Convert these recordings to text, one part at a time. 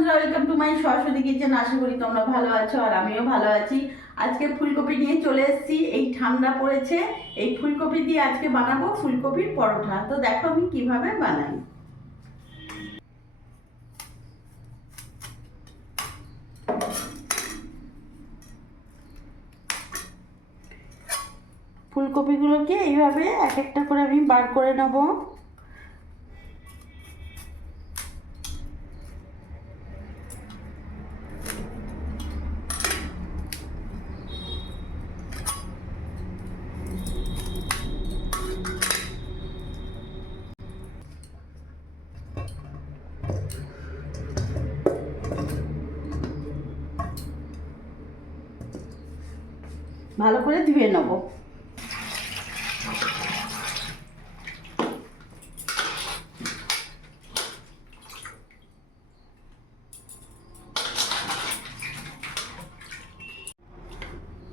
বন্ধুরা, welcome to my Saraswati kitchen. আশা করি তোমরা ভালো আছো আর আমিও ভালো আছি। আজকে ফুলকপি নিয়ে চলে এসেছি। এই ঠান্ডা পড়েছে, এই ফুলকপি দিয়ে আজকে বানাবো ফুলকপির পরোটা। তো দেখো আমি কিভাবে বানাই। ফুলকপিগুলোকে এইভাবে এক একটা করে আমি বার করে নেবো। ভালো করে ধুয়ে নেব।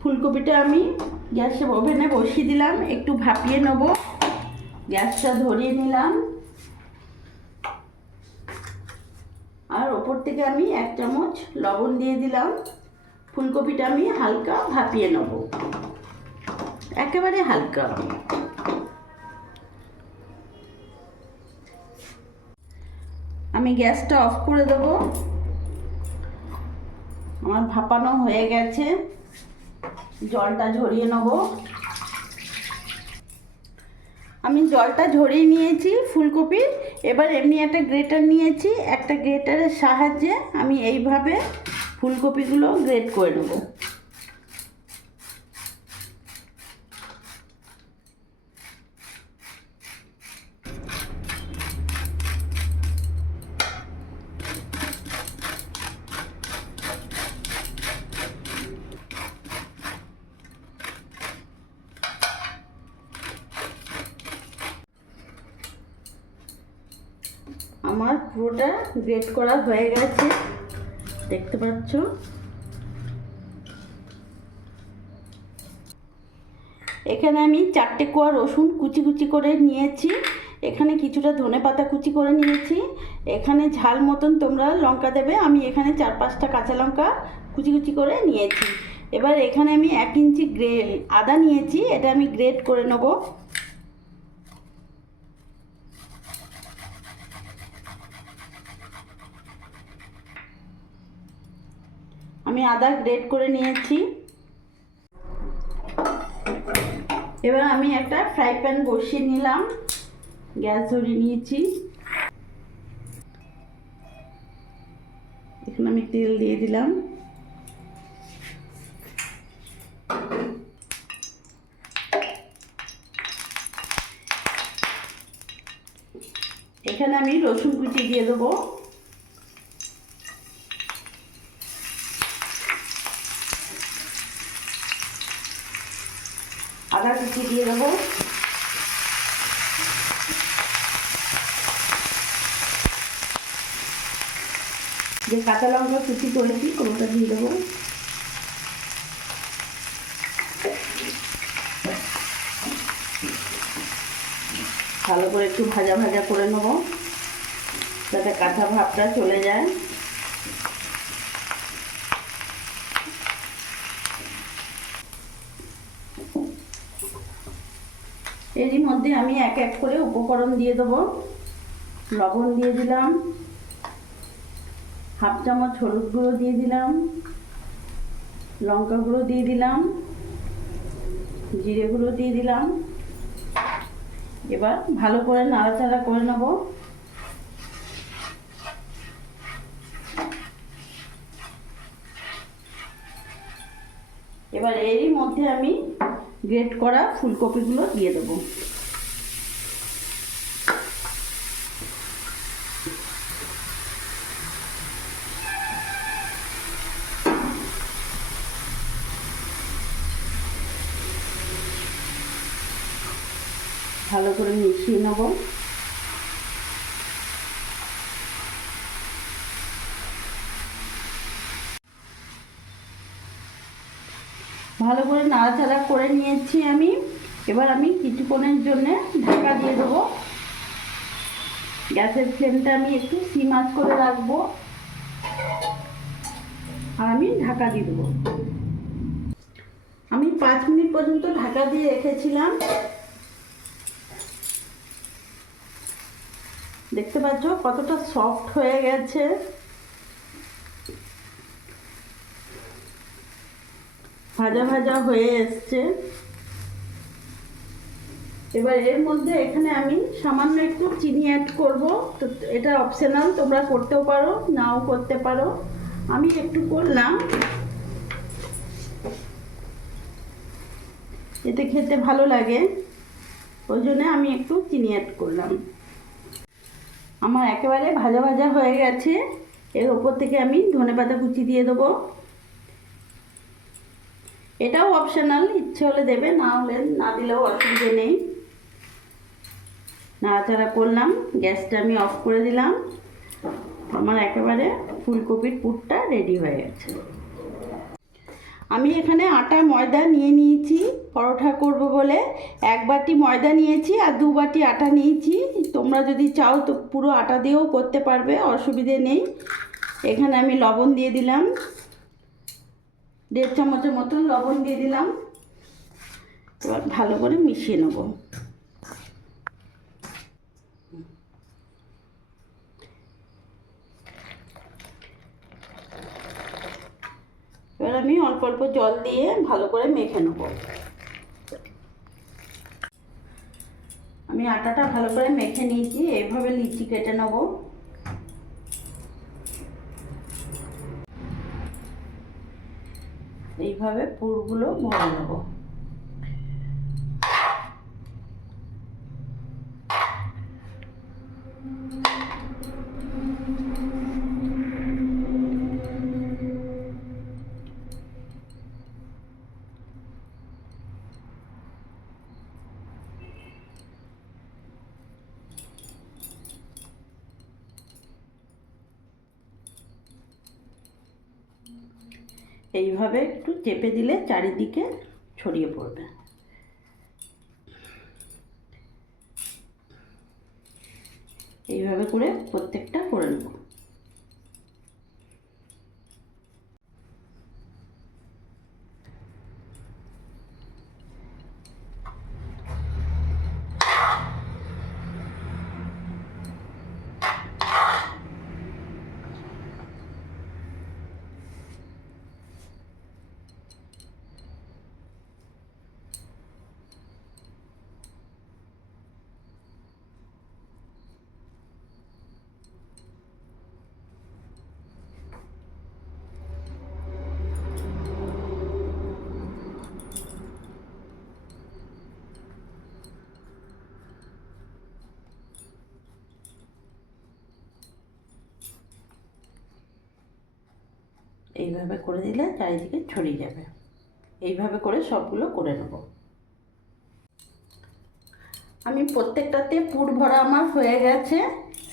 ফুলকপিটা আমি গ্যাসে ওভেনে বসিয়ে দিলাম, একটু ভাপিয়ে নেব। গ্যাসটা ধরিয়ে নিলাম আর ওপর থেকে আমি 1 চামচ লবণ দিয়ে দিলাম। ফুলকপিটা আমি হালকা ভাপিয়ে নেব, একেবারে হালকা। আমি গ্যাসটা অফ করে দেব। আমার ভাপানো হয়ে গেছে, জলটা ঝরিয়ে নেব। আমি জলটা ঝরিয়ে নিয়েছি ফুলকপির। এবার এমনি একটা গ্রেটার নিয়েছি, একটা গ্রেটারের সাহায্যে আমি এইভাবে ফুলকপিগুলো গ্রেট করে নেব। আমার পুরোটা গ্রেট করা হয়ে গেছে, দেখতে পাচ্ছ। এখানে আমি 4টে কোয়া রসুন কুচি কুচি করে নিয়েছি। এখানে কিছুটা ধনেপাতা কুচি করে নিয়েছি। এখানে ঝাল মতন তোমরা লঙ্কা দেবে। আমি এখানে 4-5টা কাঁচা লঙ্কা কুচি কুচি করে নিয়েছি। এবার এখানে আমি 1 ইঞ্চি আদা নিয়েছি, এটা আমি গ্রেট করে নেব। আমি আদা গ্রেট করে নিয়েছি। এবার আমি একটা ফ্রাই প্যান বসিয়ে নিলাম, গ্যাস ধরিয়ে নিয়েছি। এখানে আমি তেল দিয়ে দিলাম। এখানে আমি রসুন কুচি দিয়ে দেবো। আদা কুচি দিয়ে দেবো। যে কাঁচা লঙ্কা কুচি করেছি ওটা দিয়ে দেবো। ভালো করে একটু ভাজা ভাজা করে নেব, যাতে কাঁচা ভাবটা চলে যায়। এরই মধ্যে আমি এক এক করে উপকরণ দিয়ে দেবো। লবণ দিয়ে দিলাম, 1/2 চামচ হলুদ গুঁড়ো দিয়ে দিলাম, লঙ্কা গুঁড়ো দিয়ে দিলাম, জিরে গুঁড়ো দিয়ে দিলাম। এবার ভালো করে নাড়াচাড়া করে নেব। এবার এরই মধ্যে আমি গ্রেট করা ফুলকপিগুলো দিয়ে দেবো। ভালো করে মিশিয়ে নেব। ভালো করে নাড়াচাড়া করে নিয়েছি আমি। এবার আমি কিছুক্ষণের জন্য ঢাকা দিয়ে দেবো। গ্যাসের ফ্লেমটা আমি একটু সিম আঁচ করে রাখবো। আর আমি ঢাকা দিয়ে দেবো। আমি 5 মিনিট পর্যন্ত ঢাকা দিয়ে রেখেছিলাম। দেখতে পাচ্ছ কতটা সফট হয়ে গেছে। ভাজা ভাজা হয়ে এসছে। এবার এর মধ্যে এখানে আমি সামান্য একটু চিনি অ্যাড করব। তো এটা অপশনাল, তোমরা করতেও পারো নাও করতে পারো। আমি একটু করলাম, এতে খেতে ভালো লাগে, ওই জন্য আমি একটু চিনি অ্যাড করলাম। আমার একেবারে ভাজা ভাজা হয়ে গেছে। এর ওপর থেকে আমি ধনেপাতা কুচি দিয়ে দেবো। এটাও অপশনাল, ইচ্ছে হলে দেবে, না হলে না দিলেও অসুবিধে নেই। নাড়াচাড়া করলাম, গ্যাসটা আমি অফ করে দিলাম। আমার একেবারে ফুলকপির পুরটা রেডি হয়ে গেছে। আমি এখানে আটা ময়দা নিয়ে নিয়েছি পরোটা করব বলে। 1 বাটি ময়দা নিয়েছি আর 2 বাটি আটা নিয়েছি। তোমরা যদি চাও তো পুরো আটা দিয়েও করতে পারবে, অসুবিধে নেই। এখানে আমি লবণ দিয়ে দিলাম, 1.5 চামচের মতন লবণ দিয়ে দিলাম। এবার ভালো করে মিশিয়ে নেব। এবার আমি অল্প অল্প জল দিয়ে ভালো করে মেখে নেব। আমি আটাটা ভালো করে মেখে নিয়েছি। এইভাবে লিচি কেটে নেব। এইভাবে পুরগুলো ভরে নেব। এইভাবে একটু চেপে দিলে চারিদিকে ছড়িয়ে পড়বে। এইভাবে করে প্রত্যেকটা করে নেব। এইভাবে করে দিলে চারিদিকে ছড়িয়ে যাবে। এইভাবে করে সবগুলো করে নেব। আমি প্রত্যেকটাতে পুর ভরা আমার হয়ে গেছে।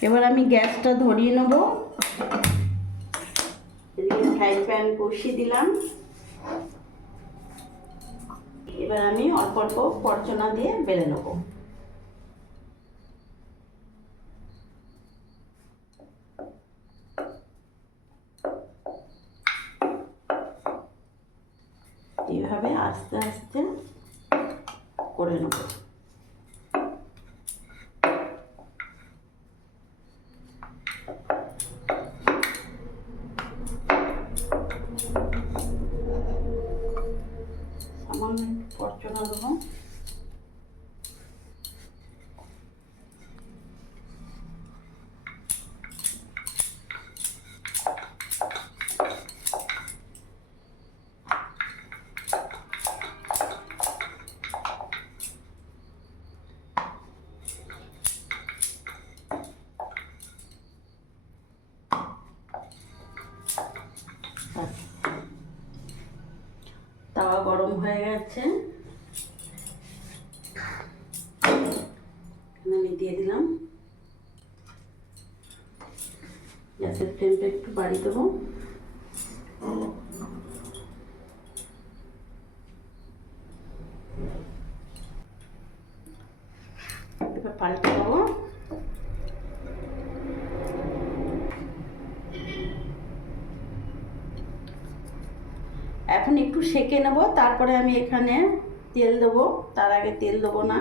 এবার আমি গ্যাসটা ধরিয়ে নেব। এদিকে ফ্রাই প্যান বসিয়ে দিলাম। এবার আমি অল্প অল্প পরচনা দিয়ে বেলে নেব। এইভাবে আস্তে আস্তে করে নেব। সামান্য একটু পরচনা দেবো। তাওয়া গরম হয়ে গেছে, আমি দিয়ে দিলাম। গ্যাসের ফ্লেমটা একটু বাড়িয়ে দেবো। এবার পাল্টে দেবো। এখন একটু সেঁকে নেব, তারপরে আমি এখানে তেল দেবো। তার আগে তেল দেবো না।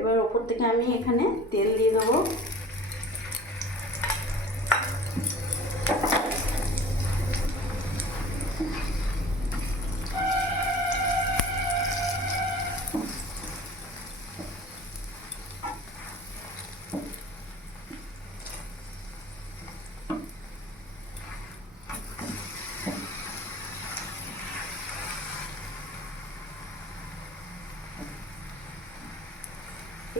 এবার ওপর থেকে আমি এখানে তেল দিয়ে দেবো।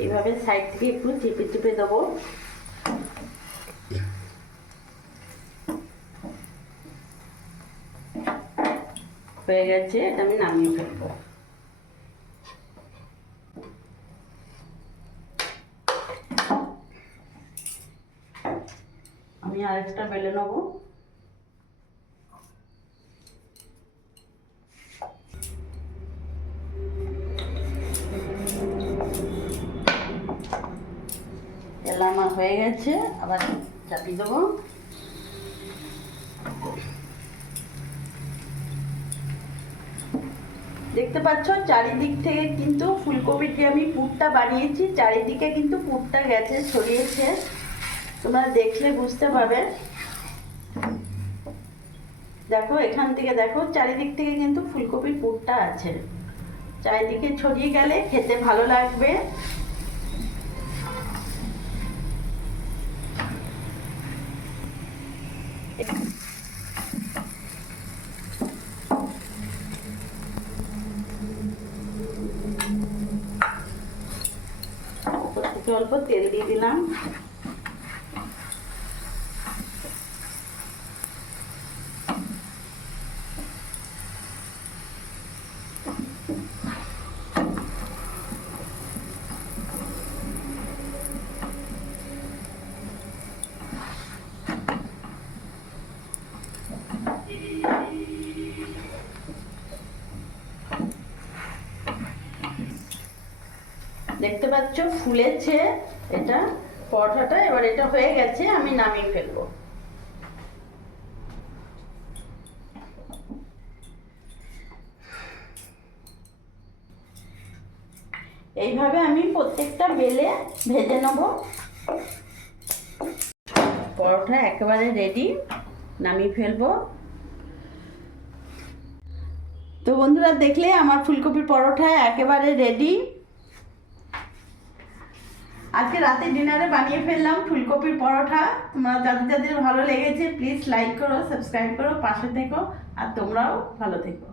এইভাবে সাইড থেকে একটু চেপে চেপে দেবো। হয়ে গেছে, এটা আমি নামিয়ে ফেলবো। আমি আরেকটা বেলে নেবো। তেলা আমার হয়ে গেছে, আবার চাপিয়ে দেবো। দেখতে পাচ্ছ চারিদিক থেকে কিন্তু ফুলকপির যে আমি পুরটা বানিয়েছি, চারিদিকে কিন্তু পুরটা গেছে, ছড়িয়েছে। তোমরা দেখলে বুঝতে পারবে। দেখো এখান থেকে দেখো, চারিদিক থেকে কিন্তু ফুলকপির পুরটা আছে। চারিদিকে ছড়িয়ে গেলে খেতে ভালো লাগবে। অল্প তেল দিয়ে দিলাম। দেখতে পাচ্ছ ফুলেছে এটা পরোটাটা। এবার এটা হয়ে গেছে, আমি নামিয়ে ফেলবো। এইভাবে আমি প্রত্যেকটা বেলে ভেজে নেব। পরোটা একেবারে রেডি, নামিয়ে ফেলবো। তো বন্ধুরা দেখলে আমার ফুলকপির পরোটা একেবারে রেডি। আজকে রাতে ডিনারে বানিয়ে ফেললাম ফুলকপির পরোটা। তোমরা যাদের যাদের ভালো লেগেছে প্লিজ লাইক করো, সাবস্ক্রাইব করো, পাশে থেকো, আর তোমরাও ভালো থেকো।